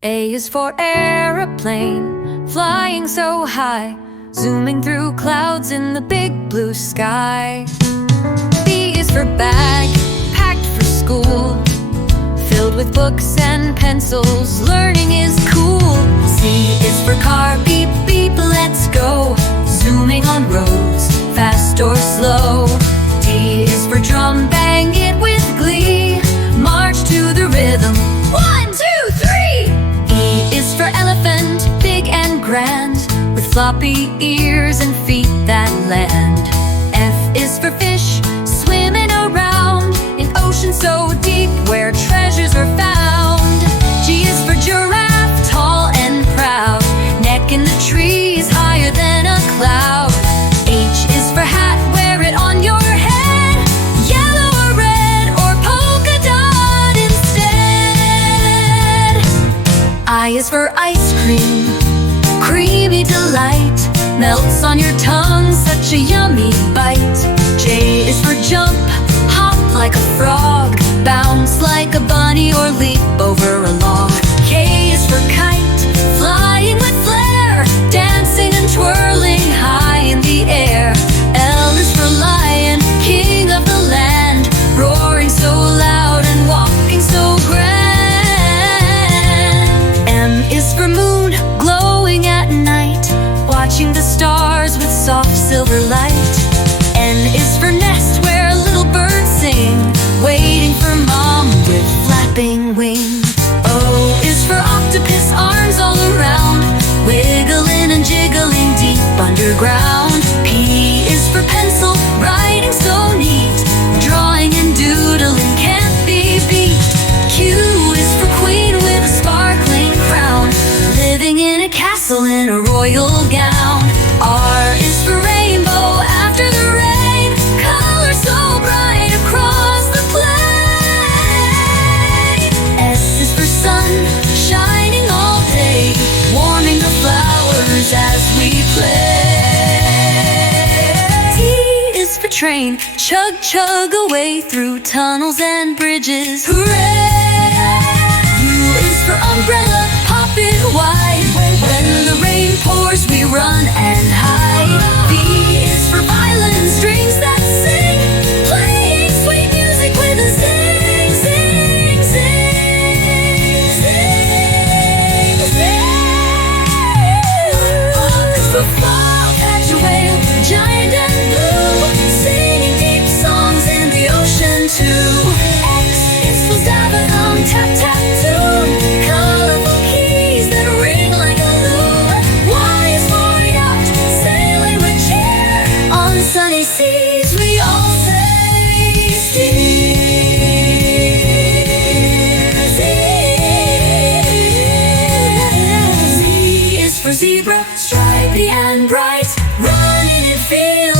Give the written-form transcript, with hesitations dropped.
A is for aeroplane, flying so high, zooming through clouds in the big blue sky. B is for bag, packed for school, filled with books and pencils, learning is cool. C is for car, beep beep, let's go, zooming on roads, fast or slow. D is for drum, bang it with glee, march to the rhythm, 1, 2, 3. E is for elephant, big and grand, with floppy ears and feet that land. F is for fish, swimming around in oceans so deep where treasures are found. G is for giraffe, tall and proud, neck in the trees higher than a cloud. H is for hat, wear it on your head, yellow or red or polka dot instead. I is for ice cream, creamy delight, melts on your tongue, such a yummy bite. J is for jump, hop like a frog, bounce like a bunny or leap over a log. K is for kite, flying with flair, dancing and twirling high in the air. L is for lion, king of the land, roaring so loud and walking so grand. M is for moon, glowing at night, watching the stars with soft silver light. N is for nest, where little birds sing, waiting for mom with flapping wing. O is for octopus, arms all around, wiggling and jiggling deep underground. P is for pencil, writing so neat, drawing and doodling can't be beat. Q is for queen with a sparkling crown, living in a castle in a royal gown. R is for rainbow, after the rain, color so bright across the plain. S is for sun, shining all day, warming the flowers as we play. T is for train, chug chug away through tunnels and bridges, hooray! U is for umbrella, pop it wide, when the rain pours we run and hide. V is for violin, strings that sing, playing sweet music with a zing, zing, zing, zing, zing. F is for fall, catch a whale, giant and blue, singing deep songs in the ocean too. X is for Zabadon, tap tap tune, colorful keys that ring like a lure. Y is for yacht, sailing with cheer, on sunny seas we all say steer. Z is for zebra, stripy and bright, running in fields